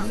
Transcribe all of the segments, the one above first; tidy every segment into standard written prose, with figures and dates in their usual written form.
The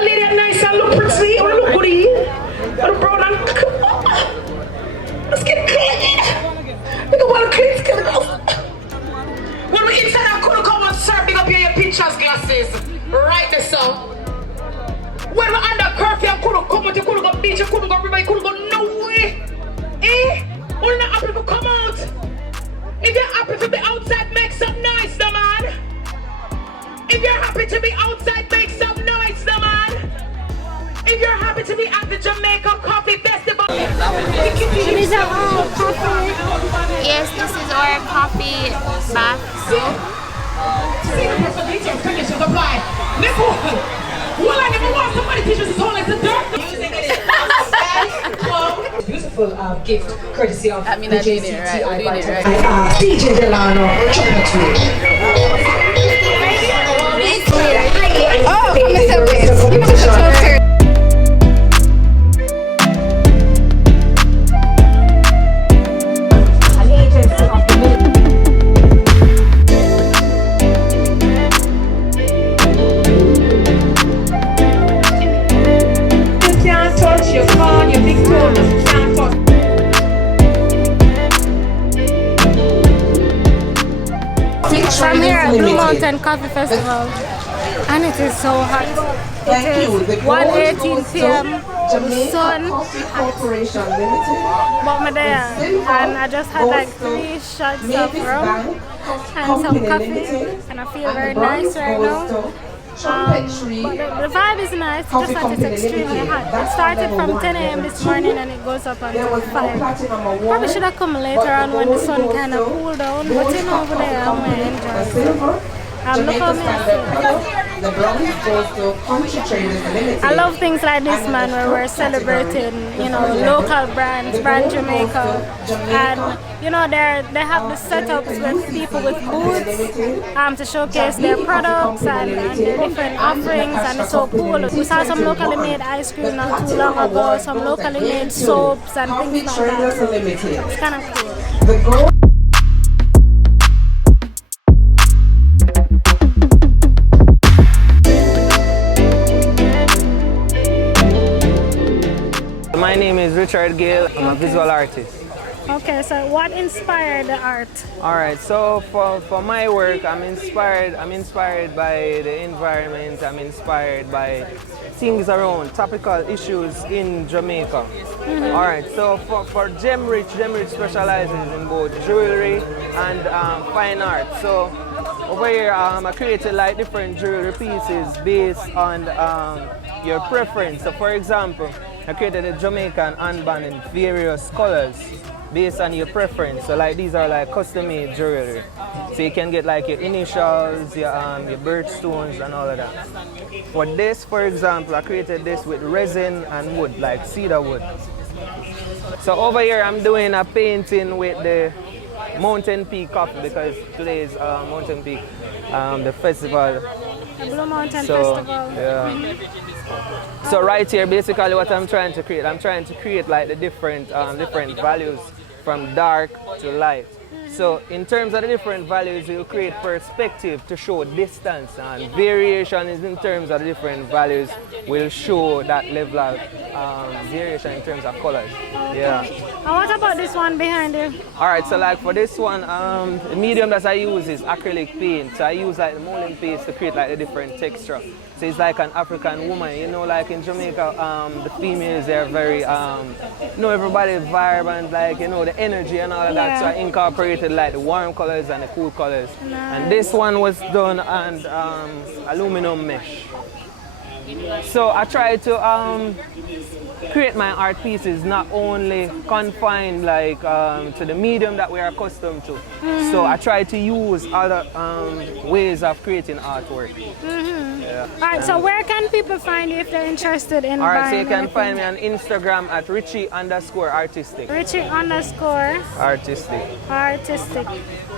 lady are nice and look pretty, or look goody. Or brown and let's get clean. We don't want to clean skin. When we inside, I couldn't come and serve big up your pictures glasses. Right there, so. When we're under curfew, I couldn't come out, you couldn't go beach, you couldn't go river, you couldn't go nowhere. Eh? We're not happy to come out. If you're happy to be outside, make some noise, no man. If you're happy to be outside, make some noise, no man. If you're happy to be at the Jamaica Coffee Festival. These are all coffee. Yes, this is our coffee bath. Well, I never want somebody teaches us all like the dirt. Beautiful gift, courtesy of the JCT. DJ Delano, Oh, Mr. Wiz. I'm here at Blue Mountain Coffee Festival and it is so hot. It is 1:18 p.m. The sun but me there and I just had like 3 shots of rum and some coffee and I feel very nice right now. But the vibe is nice, just that it's extremely hot. It started from 10 a.m. this morning and it goes up until 5. Probably should have come later on when the sun kind of cooled down, but you know over there I'm going to enjoy it. Look how me I love things like this, man, where we're celebrating, you know, local brands, Brand Jamaica, and you know they have the setups with people with booths to showcase their products and their different offerings, and it's so cool. We saw some locally made ice cream not too long ago, some locally made soaps and things like that. So it's kind of cool. My name is Richard Gale. I'm a visual artist. Okay, so what inspired the art? All right, so for my work, I'm inspired by the environment. I'm inspired by things around topical issues in Jamaica. All right, so for Gemrich specializes in both jewelry and fine art. So over here, I created like different jewelry pieces based on your preference. So for example, I created a Jamaican armband in various colors based on your preference. So like these are like custom-made jewelry. So you can get like your initials, your birthstones and all of that. For this, for example, I created this with resin and wood, like cedar wood. So over here I'm doing a painting with the Mountain Peak Coffee because today is Mountain Peak, the festival. The Blue Mountain Festival. Yeah. So right here, basically what I'm trying to create like the different values from dark to light. So in terms of the different values, you create perspective to show distance, and variation is in terms of the different values will show that level of variation in terms of colors. Okay. Yeah. And what about this one behind you? Alright, so like for this one, the medium that I use is acrylic paint. So I use like the molding paste to create like the different texture. So it's like an African woman, you know, like in Jamaica, the females, they're very, you know, everybody's vibrant, like, you know, the energy and all of that. So I incorporated like the warm colors and the cool colors. Nice. And this one was done on aluminum mesh. So I try to create my art pieces not only confined like to the medium that we are accustomed to. So I try to use other ways of creating artwork. Yeah. Alright, so where can people find you if they're interested in buying? Alright, so you can anything? find me on Instagram at Richie_artistic. Richie_artistic.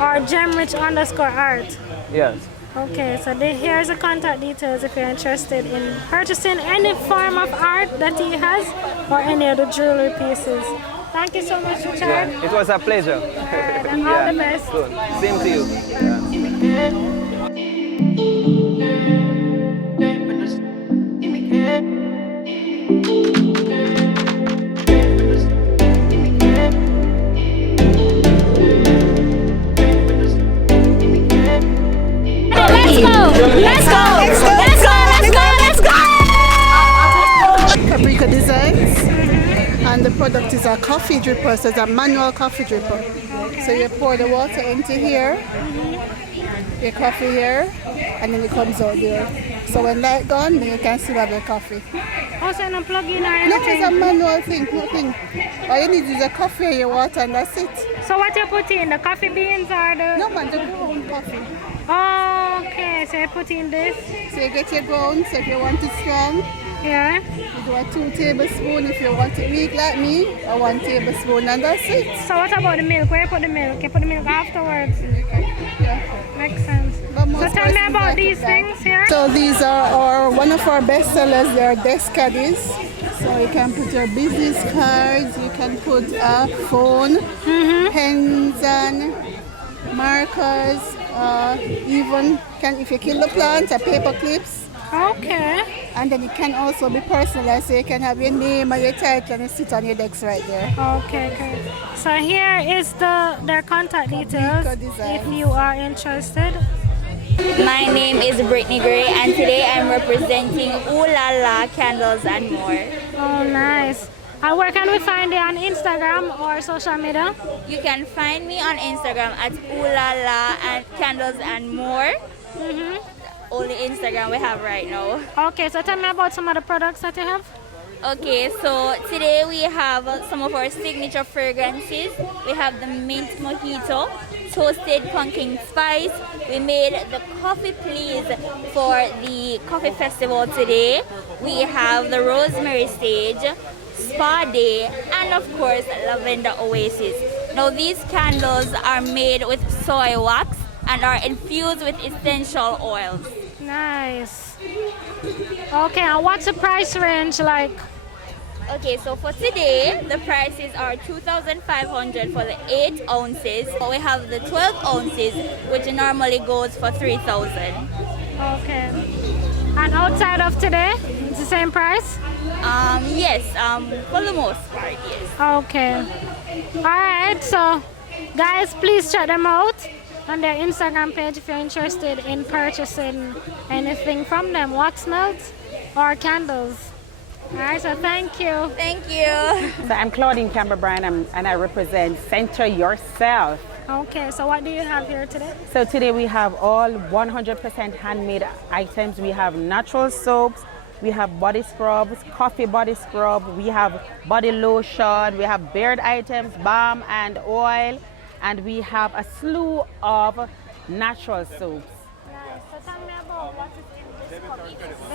Or Gemrich_art. Yes. Okay, so here's the contact details if you're interested in purchasing any form of art that he has or any of the jewelry pieces. Thank you so much, Richard. Yeah, it was a pleasure. Alright, and all the best. Good. Same to you. Yeah. Paprika Designs, and the product is a coffee dripper, so it's a manual coffee dripper. So you pour the water into here, your coffee here, and then it comes out there. So when light gone, then you can still have your coffee. Also, no plug in or No, anything? it's a manual thing, nothing. All you need is a coffee and your water, and that's it. So what you put in? The coffee beans or the... No man, just your own coffee. Oh, okay. So you put in this. So you get your grounds, if you want it strong, Yeah. you do a 2 tablespoons. If you want it weak like me, a 1 tablespoon, and that's it. So what about the milk? Where you put the milk? You put the milk afterwards. Yeah. Makes sense. But So most tell me persons about like these it that. things here. So these are one of our best sellers. They are desk caddies. So you can put your business cards, you can put a phone, pens and markers, even if you kill the plant, a paper clips. Okay. And then it can also be personalized, so you can have your name or your title and it sit on your desk right there. Okay, great. So here is their contact details if you are interested. My name is Brittany Gray, and today I'm representing Ooh La La Candles and More. Oh, nice. And where can we find you on Instagram or social media? You can find me on Instagram at Ooh La La and Candles and More. Only Instagram we have right now. Okay, so tell me about some of the products that you have. Okay, so today we have some of our signature fragrances. We have the mint mojito, toasted pumpkin spice. We made the coffee please for the coffee festival today. We have the rosemary sage, spa day, and of course lavender oasis. Now these candles are made with soy wax and are infused with essential oils. Nice. Okay, and what's the price range like? Okay, so for today, the prices are 2,500 for the 8 ounces. We have the 12 ounces, which normally goes for 3,000. Okay. And outside of today, it's the same price? Yes, for the most part, yes. Okay. Alright, so guys, please check them out on their Instagram page if you're interested in purchasing anything from them, wax melts or candles. Alright, so thank you. Thank you. So I'm Claudine Campbell-Bryan and I represent Center Yourself. Okay, so what do you have here today? So today we have all 100% handmade items. We have natural soaps, we have body scrubs, coffee body scrub, we have body lotion, we have beard items, balm and oil, and we have a slew of natural soaps. Nice. So tell me about what is in this cup.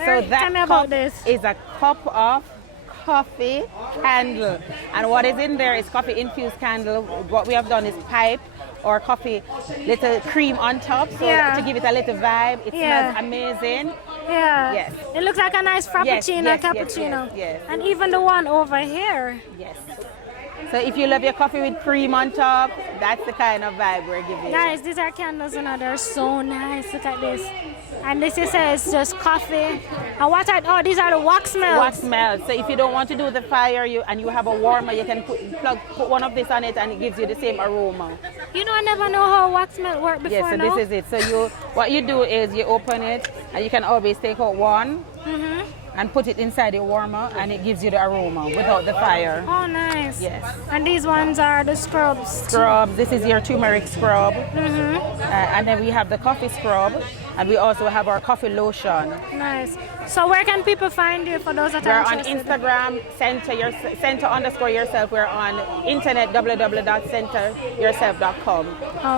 So that tell me cup about this. is a cup of coffee candle, and what is in there is coffee infused candle. What we have done is pipe or coffee little cream on top, so Yeah. to give it a little vibe. It Yeah. smells amazing. Yeah. Yes. It looks like a nice frappuccino, yes, cappuccino. yes. And even the one over here. Yes. So if you love your coffee with cream on top, that's the kind of vibe we're giving. Guys, these are candles and they're so nice. Look at this. And this is says just coffee. And what are, oh, these are the wax melts. Wax melt. So if you don't want to do the fire and you have a warmer, you can put one of this on it and it gives you the same aroma. You know, I never know how wax melt work before. Yes, so no? this is it. So what you do is you open it and you can always take out one and put it inside the warmer and it gives you the aroma without the fire. Oh, nice. Yes. And these ones are the scrubs. Scrub. This is your turmeric scrub. And then we have the coffee scrub, and we also have our coffee lotion. Nice. So where can people find you for those that We're are on interested? Instagram, center_yourself. We're on internet, www.centeryourself.com.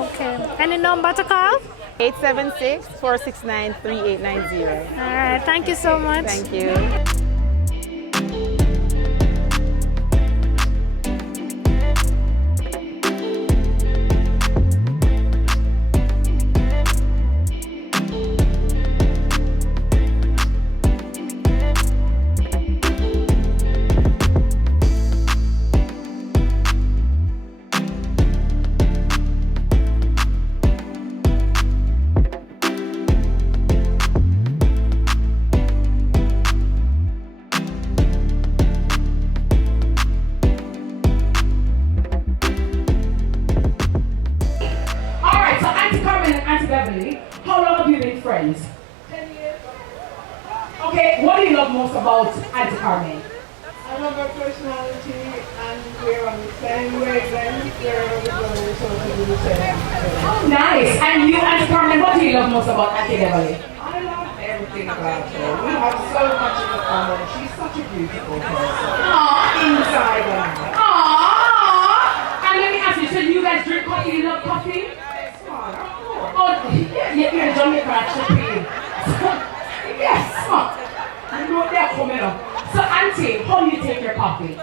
Okay. Any number to call? 876-469-3890. All right. Thank you so much. Thank you. Auntie Beverly, how long have you been friends? 10 years. Okay, what do you love most about Auntie Carmen? I love her personality and we're on the same wavelength. We're so to do the same. Oh, nice. And you, Auntie Carmen, what do you love most about Auntie Beverly? I love everything about her. We have so much in common. She's such a beautiful person. Aww. Inside and out. Aww. And let me ask you, so you guys drink coffee? You love coffee? Oh, you're Jamaican actually. Yes, smart. You know they're coming up. So, Auntie, how do you take your coffee? I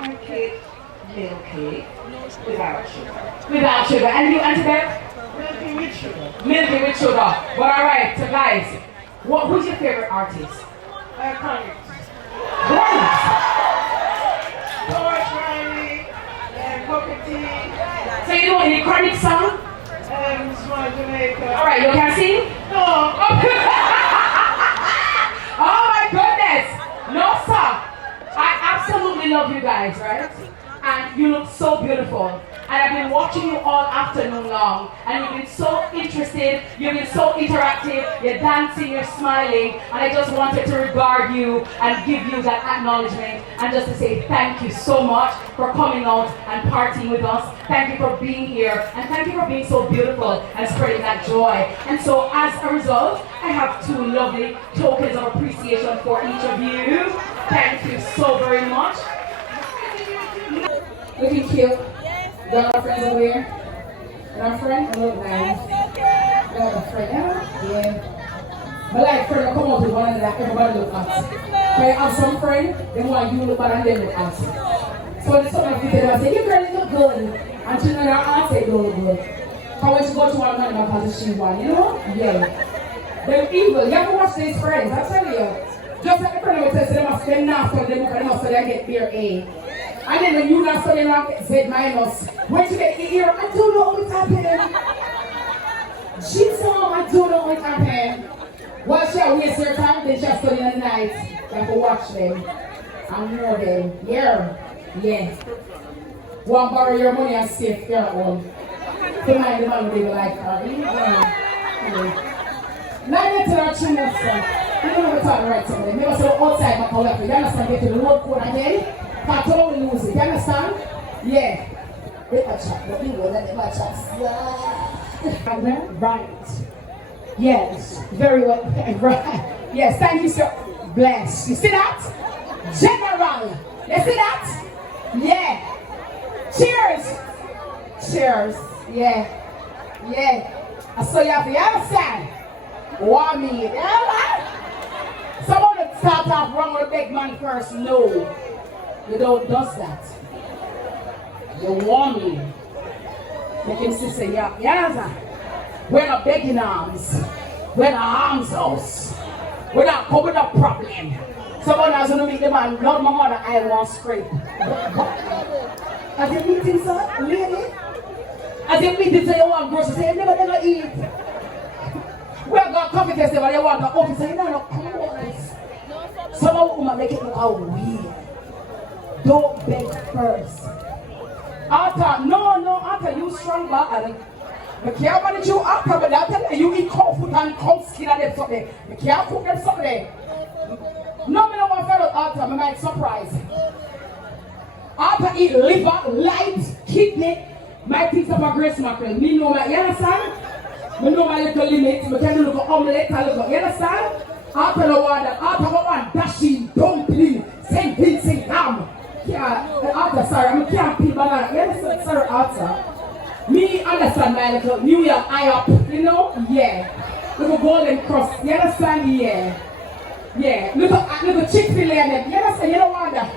like it milky without sugar. Without sugar. And you, Auntie Beth? Milky with sugar. Milky with sugar. But alright, so guys, who's your favorite artist? Chronic. What? George Riley, Cockatee, So you know any Chronic song? Small Jamaica. Alright, you can sing? No. Oh my goodness! No, sir. I absolutely love you guys, right? And you look so beautiful. And I've been watching you all afternoon long. And you've been so interested. You've been so interactive. You're dancing, you're smiling. And I just wanted to regard you and give you that acknowledgement. And just to say thank you so much for coming out and partying with us. Thank you for being here. And thank you for being so beautiful and spreading that joy. And so as a result, I have 2 lovely tokens of appreciation for each of you. Thank you so very much. Looking cute. Got our friends over here. And our friend, I look nice. Got a friend, yeah. But like friend, I come out with one and that everybody look at. But I have some friend, they want you look bad and they look at. So when someone people they say, your girl look good. And she know that I say don't look good. How when she go to one man because she one, you know? Yeah. They're evil. You have to watch these friends, I tell you. Just like the friend would say, they must spend now for them, they must say they get their A. And then when you not studying around Z minus, when you get here, I don't know what's happening. She's home, I don't know what's happening. Well, she'll waste her time, then she'll study at night. Like to watch them. And know them. Yeah. One borrow your money and save your own. To mind the man they like her. Now get to our children, sir. You don't know what's on right somewhere. Maybe so outside my collector. You understand? Get to the road code again. Can't totally lose it. You understand? Yeah. They might chat, but you will let them chat. Right. Yes. Very well. Right. Yes. Thank you, sir. Bless. You see that? General. You see that? Yeah. Cheers. Yeah. I saw you have to understand. What me? Yeah. Someone that start off wrong with a big man first. No. You don't does that. You want me. Make him say, yeah. We're not begging arms. We're not arms house. We're not coming up problem. Someone has to meet the man, love my mother, I want scrape. As you meeting, sir? Really? As you meeting, say you want groceries, say you never eat. We have got coffee festival, you want the office, say you never come on. Some of them make it look how weird. Don't beg first. Arthur, you strong bad. I can't manage you Arthur, but I tell you, eat cow food and cow skin and them something. I can't cook them something. No, I don't want to follow Arthur, I might surprise. Arthur eat liver, light, kidney, my things of a grace mackerel. Me know my, you understand? Me know my little limit, I can do a little omelette, you understand? Arthur no want that. Arthur no want dashing, dumpling, St. Vincent ham. Yeah, Arthur, sorry, I can't peel banana. You understand? Sorry, Arthur. Me understand my little New York eye up, you know? Yeah. Little golden cross, you understand? Yeah. Little Chick-fil-A and them, you understand? You don't want that.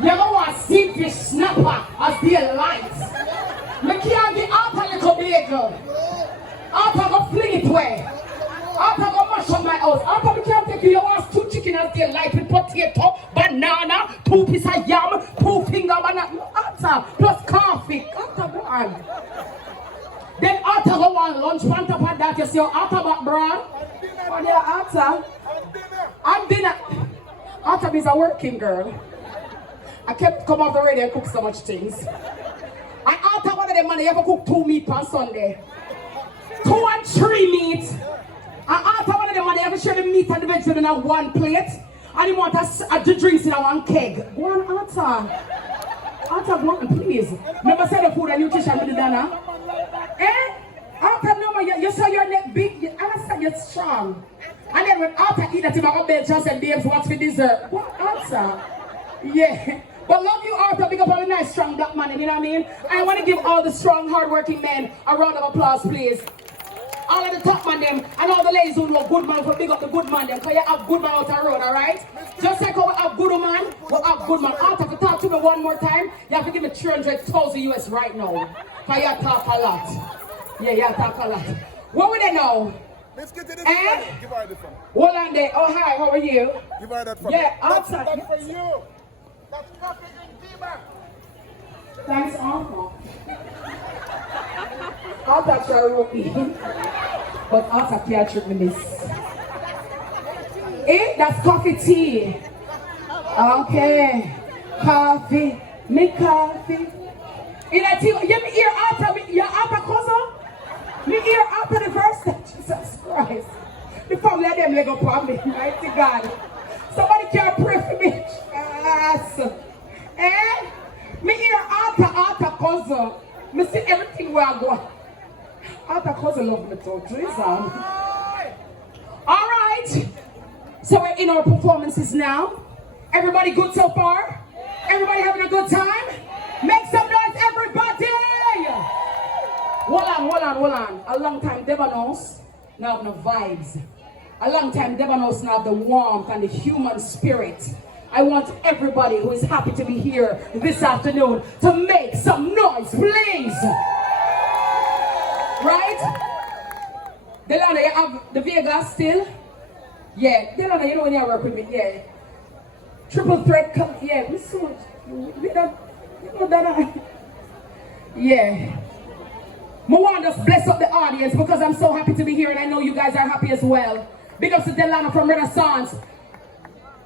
You don't want steamed fish snapper as their lights. Me can't get Arthur little bagel. Arthur go fling it away. Arthur go mash up my house. Arthur, we can't take you. You want 2 chicken as their light with potato, banana, 2 pieces of yam, 2 finger banana. Arthur plus coffee. Arthur go on. Then Arthur go on lunch on top of that. You see your Arthur back, bro? Oh, yeah, Arthur. And dinner. Arthur is a working girl. I kept come off the radio and cook so much things. And Arthur, one of them man, you ever cook 2 meat on Sunday. 2 2 and 3 meat. And after one of them, they have to share the meat and the vegetable in a one plate. And you want the drinks in a one keg. Go on, Arthur. Arthur, go on, please. Never say the food and nutrition with the Dana. Eh? Arthur, no, you saw your neck big. I understand you're strong. And then when Arthur eat that, he might go bed and say, babes, what's for dessert? What, Arthur? Yeah. But love you, Arthur, big up all the nice, strong black man, you know what I mean? I want to give all the strong, hard-working men a round of applause, please. All of the top man them, and all the ladies who know good man, for big up the good man them, because you have good man out the road, alright? Just like how we have good man, we have good man. Arthur, if you talk to me one more time, you have to give me 300,000 US right now. Because you talk a lot. Yeah, you talk a lot. What would they know? Let's get to the Give her the phone. Hold on there. Oh, hi, how are you? Give her that phone. Yeah, Arthur. That's for you. That's coffee and fever. Thanks, Arthur. Arthur try to me. But Arthur can't trick me this. Eh? That's coffee tea. Okay. Coffee. Me coffee. In a tea. You hear Arthur? You Arthur cousin? Me hear Arthur the verse? Jesus Christ. The family of them leg up on me. Mighty God. Somebody can't pray for me. Yes. Eh? Me hear Arthur cousin. Me see everything where I go. Arthur cousin love me too. Treason. Alright. So we're in our performances now. Everybody good so far? Everybody having a good time? Make some noise, everybody! Hold on. A long time Devanos now have no vibes. A long time Devanos now have the warmth and the human spirit. I want everybody who is happy to be here this afternoon to make some noise, please. Right? Delana, you have the Vegas still? Yeah. Delana, you know when you work with me? Yeah. Triple threat, yeah. We so much. We don't, you know that. Yeah. I want to just bless up the audience because I'm so happy to be here and I know you guys are happy as well. Big up to Delana from Renaissance.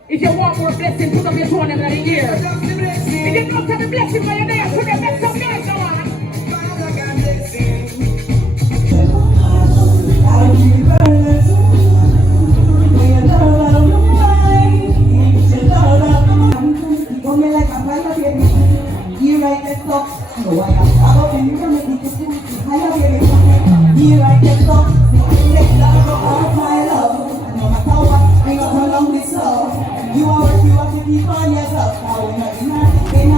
If you want more blessing, put up your phone in the ear. If you don't have the blessing while you're there, put them make some noise now. You like that stuff? No, I am. You can make it to I love you. You like that stuff? Take that rock out my love. No matter what, we got along this love. You are what you have to keep on yourself. Now we're not in